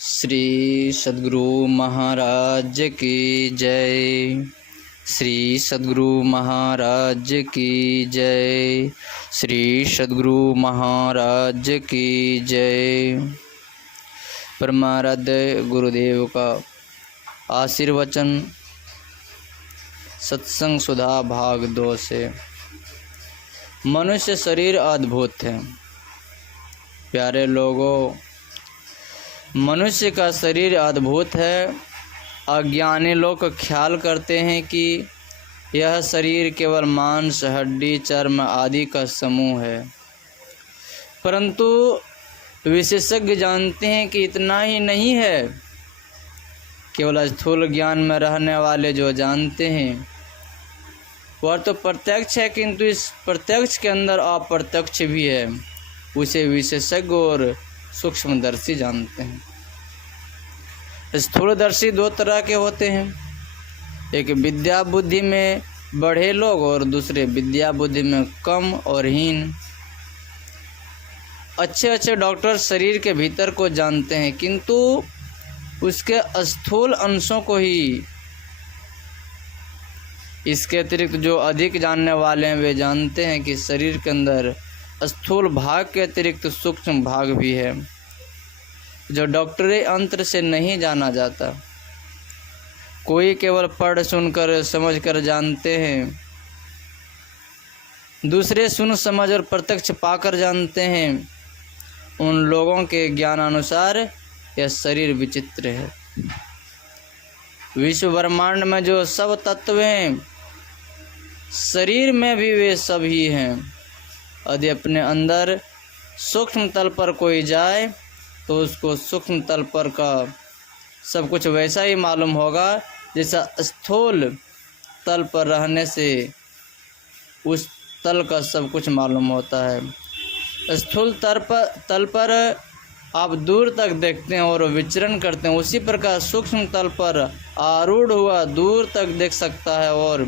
श्री सद्गुरु महाराज की जय। श्री सद्गुरु महाराज की जय। श्री सद्गुरु महाराज की जय। परमाराध्य गुरुदेव का आशीर्वचन सत्संग सुधा भाग 2 से। मनुष्य शरीर अद्भुत है। प्यारे लोगों, मनुष्य का शरीर अद्भुत है। अज्ञानी लोग ख्याल करते हैं कि यह शरीर केवल मांस, हड्डी, चर्म आदि का समूह है, परंतु विशेषज्ञ जानते हैं कि इतना ही नहीं है। केवल स्थूल ज्ञान में रहने वाले जो जानते हैं वह तो प्रत्यक्ष है, किंतु इस प्रत्यक्ष के अंदर अप्रत्यक्ष भी है। उसे विशेषज्ञ और सूक्ष्मदर्शी जानते हैं। स्थूलदर्शी 2 तरह के होते हैं, एक विद्या बुद्धि में बढ़े लोग और दूसरे विद्या बुद्धि में कम और हीन। अच्छे डॉक्टर शरीर के भीतर को जानते हैं, किंतु उसके स्थूल अंशों को ही। इसके अतिरिक्त जो अधिक जानने वाले हैं वे जानते हैं कि शरीर के अंदर स्थूल भाग के अतिरिक्त सूक्ष्म भाग भी है, जो डॉक्टरी अंतर से नहीं जाना जाता। कोई केवल पढ़ सुनकर समझकर जानते हैं, दूसरे सुन समझ और प्रत्यक्ष पाकर जानते हैं। उन लोगों के ज्ञानानुसार यह शरीर विचित्र है। विश्व ब्रह्मांड में जो सब तत्व हैं, शरीर में भी वे सब ही हैं। यदि अपने अंदर सूक्ष्म तल पर कोई जाए तो उसको सूक्ष्म तल पर का सब कुछ वैसा ही मालूम होगा जैसा स्थूल तल पर रहने से उस तल का सब कुछ मालूम होता है। स्थूल तल पर आप दूर तक देखते हैं और विचरण करते हैं, उसी प्रकार सूक्ष्म तल पर आरूढ़ हुआ दूर तक देख सकता है और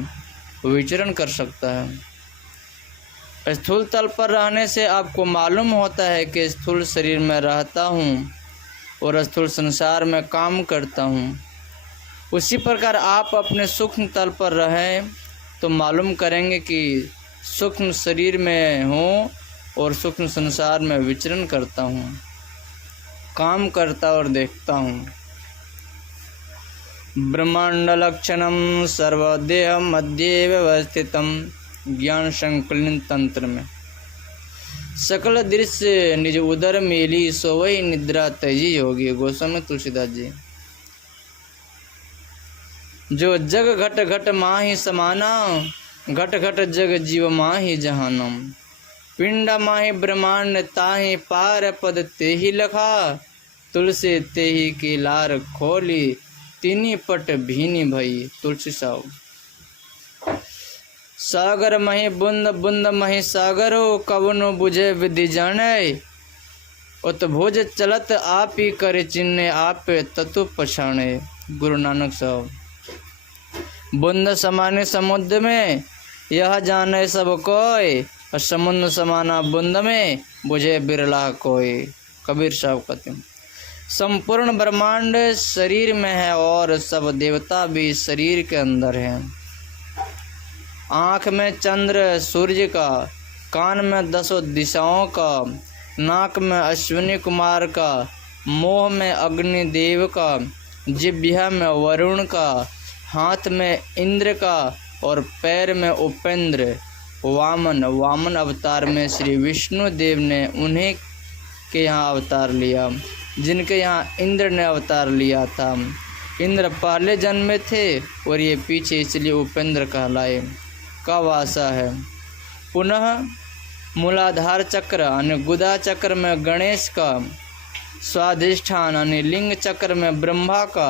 विचरण कर सकता है। स्थूल तल पर रहने से आपको मालूम होता है कि स्थूल शरीर में रहता हूँ और स्थूल संसार में काम करता हूँ। उसी प्रकार आप अपने सूक्ष्म तल पर रहें तो मालूम करेंगे कि सूक्ष्म शरीर में हूँ और सूक्ष्म संसार में विचरण करता हूँ, काम करता और देखता हूँ। ब्रह्मांड लक्षणम सर्वदेह मध्य व्यवस्थितम ज्ञान संकलन तंत्र में। सकल दृश्य निज उदर मेली सोवई निद्रा तेजी होगी। गोस्वामी तुलसीदास जी। जो जग घट घट माहि समाना, घट घट जग जीव माहि जहानम। पिंड माहि ब्रह्मांड ताहि पार पद तेहि लखा, तुलसी तेहि की लार खोली तिनी पट भीनी भई। तुलसी साहब। सागर मही बुंद बुंद मही सागरो, कवनो बुझे विधि जाने। उत भुज चलत आप ही करे चिन्ह, आप तत्व पछाणे। गुरु नानक साहब। बुंद समाने समुद्र में, यह जाने सब कोय, और समुद्र समाना बुंद में, बुझे बिरला कोय। कबीर साहब कहते हैं। संपूर्ण ब्रह्मांड शरीर में है और सब देवता भी शरीर के अंदर हैं। आँख में चंद्र सूर्य का, कान में 10 दिशाओं का, नाक में अश्विनी कुमार का, मुँह में अग्निदेव का, जिह्वा में वरुण का, हाथ में इंद्र का और पैर में उपेंद्र। वामन अवतार में श्री विष्णु देव ने उन्हें के यहाँ अवतार लिया, जिनके यहाँ इंद्र ने अवतार लिया था। इंद्र पहले जन्म में थे और ये पीछे, इसलिए उपेंद्र कहलाए। का वासा है। पुनः मूलाधार चक्र यानी गुदा चक्र में गणेश का, स्वाधिष्ठान यानी लिंग चक्र में ब्रह्मा का,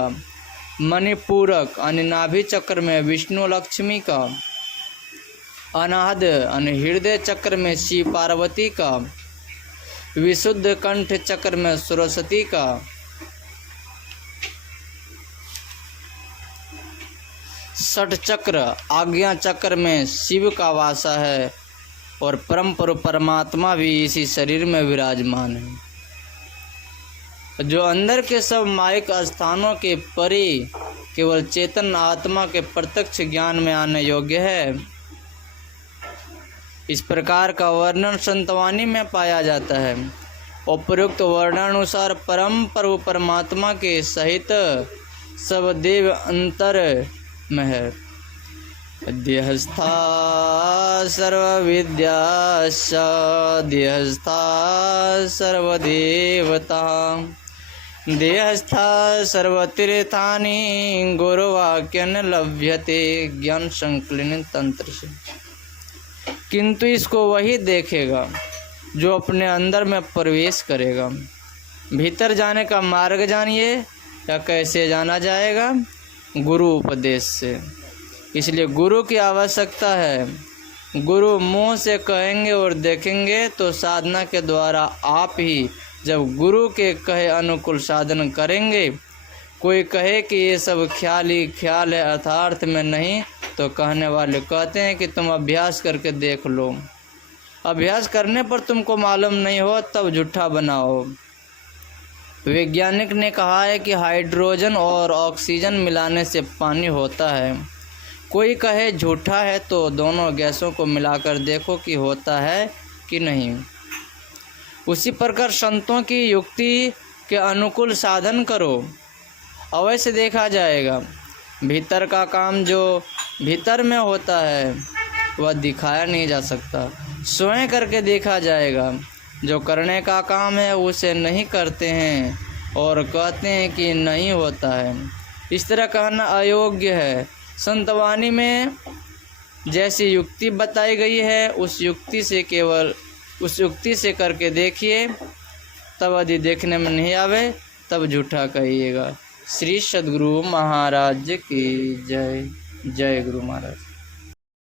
मणिपूरक यानी नाभि चक्र में विष्णु लक्ष्मी का, अनाहद यानी हृदय चक्र में शिव पार्वती का, विशुद्ध कंठ चक्र में सरस्वती का, षट चक्र आज्ञा चक्र में शिव का वासा है और परम परमात्मा भी इसी शरीर में विराजमान है। जो अंदर के सब माइक स्थानों के परे केवल चेतन आत्मा के प्रत्यक्ष ज्ञान में आने योग्य है। इस प्रकार का वर्णन संतवाणी में पाया जाता है। उपयुक्त वर्णानुसार परम प्रभु परमात्मा के सहित सब देव अंतर में है। देहस्था सर्वविद्याश्च देहस्था सर्वदेवता देहस्था सर्वतीर्थानि गुरुवाक्य न लभ्यते ज्ञान संकलन तंत्र से। किंतु इसको वही देखेगा जो अपने अंदर में प्रवेश करेगा। भीतर जाने का मार्ग जानिए या कैसे जाना जाएगा? गुरु उपदेश से। इसलिए गुरु की आवश्यकता है। गुरु मुंह से कहेंगे और देखेंगे तो साधना के द्वारा आप ही जब गुरु के कहे अनुकूल साधन करेंगे। कोई कहे कि ये सब ख्याल ही ख्याल है, अर्थार्थ में नहीं, तो कहने वाले कहते हैं कि तुम अभ्यास करके देख लो। अभ्यास करने पर तुमको मालूम नहीं हो तब झूठा बनाओ। वैज्ञानिक ने कहा है कि हाइड्रोजन और ऑक्सीजन मिलाने से पानी होता है। कोई कहे झूठा है तो दोनों गैसों को मिलाकर देखो कि होता है कि नहीं। उसी प्रकार संतों की युक्ति के अनुकूल साधन करो, अवश्य देखा जाएगा। भीतर का काम जो भीतर में होता है वह दिखाया नहीं जा सकता, स्वयं करके देखा जाएगा। जो करने का काम है उसे नहीं करते हैं और कहते हैं कि नहीं होता है। इस तरह कहना अयोग्य है। संतवाणी में जैसी युक्ति बताई गई है उस युक्ति से करके देखिए, तब यदि देखने में नहीं आवे तब झूठा कहिएगा। श्री सद्गुरु महाराज की जय। जय गुरु महाराज।